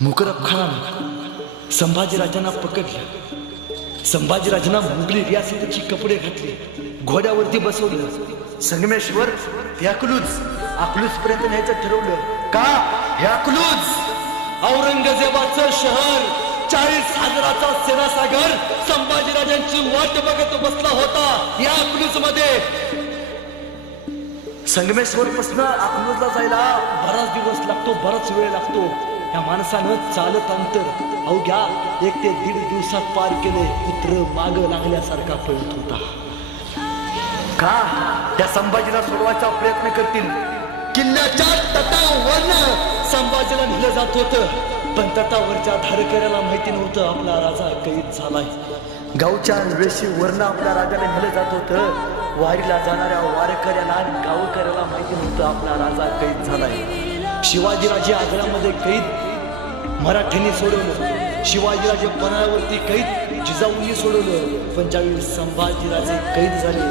मुकरब खानानं संभाजीराजांना पकडलं. संभाजीराजांना मुघली रियासतीची कपडे घातले, घोड्यावरती बसवलं. संगमेश्वर ते अकलूज पर्यंत न्यायचं ठरवलं. का हे अकलूज औरंगजेबाचं शहर, 40,000चा सेनासागर संभाजीराजांची वाट बघत बसला होता. या अकलूज मध्ये संगमेश्वर पासून अकलूजला जायला बराच दिवस लागतो, बराच वेळ लागतो. या माणसानं चालत अंतर अवघ्या 1 ते 1.5 दिवसात पार केले. पुत्र माग लागल्यासारखा पळत होता. का त्या संभाजीला सोडवायचा प्रयत्न करतील. किल्ल्याच्या तटावरनं संभाजीला नेलं जात होतं, पण तटावरच्या धारकऱ्याला माहिती नव्हतं आपला राजा कैद झालाय. गावच्या वेशीवरनं आपल्या राजाला नेलं जात होतं. वारीला जाणाऱ्या वारकऱ्याला आणि गावकऱ्याला माहिती नव्हतं आपला राजा कैद झालाय. शिवाजीराजे आग्र्यामध्ये कैद मराठ्यांनी सोडवलं. शिवाजीराजे पन्हाळ्यावरती कैद जिजाऊंनी सोडवलं. पण ज्यावेळी संभाजीराजे कैद झाले,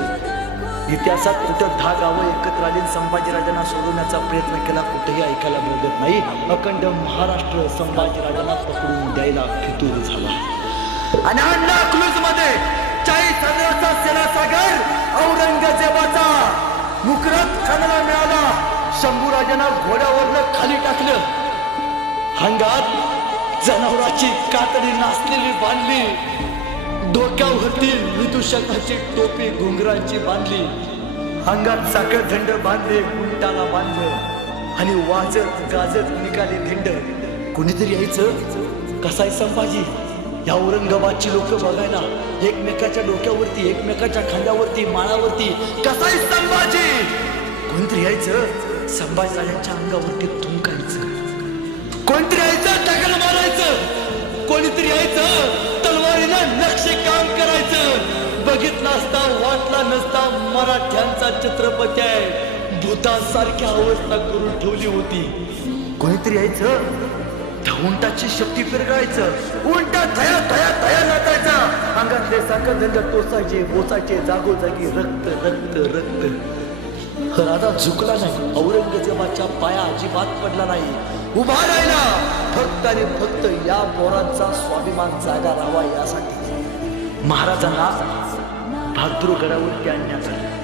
इतिहासात कुठं 10 गावं एकत्र आली संभाजीराजांना सोडवण्याचा प्रयत्न केला, कुठेही ऐकायला मिळत नाही. अखंड महाराष्ट्र संभाजीराजांना पकडून द्यायला फितूर झाला. आणि अकलूज मध्ये 40,000चा सेनासागर औरंगजेबाचा मुकरब खानाला मिळाला. शंभूराजांना घोड्यावरनं खाली टाकलं. अंगात जनावराची कातडी नाचलेली बांधली, डोक्यावरती विदूषकाची टोपी घुंगराची बांधली, अंगात साखर झंड बांधले, गुंटाला बांधलं आणि वाजत गाजत निघाले धिंड. कोणीतरी यायचं. कसाय संभाजी? या औरंगाबादची लोक बघायला एकमेकाच्या डोक्यावरती, एकमेकाच्या खांद्यावरती, माळावरती. कसाय संभाजी? कोणतरी यायचं. संभाजीराजांच्या अंगावरती थुंकायचं. कोणतरी यायचं, टगल मारायचं. कोणीतरी यायचं, तलवारीनं नक्षी काम करायचं. बघितला असता वाटला नसता मराठ्यांचा छत्रपती आहे. भूतासारखी अवस्था करून ठेवली होती. कोणीतरी यायचं, उंटाची शक्ती फिरगायचं. उंटा थया थया थया नाचायचा. अंगातले साखरधंड टोचायचे, बोचायचे, जागोजागी रक्त रक्त रक्त. राजा झुकला नाही, औरंगजेबाच्या पाया अजिबात पडला नाही. उभा राहिला फक्त आणि फक्त या पोरांचा स्वाभिमान जागा राहावा यासाठी. महाराजांना बहादूर गडावरती आणण्यात आले.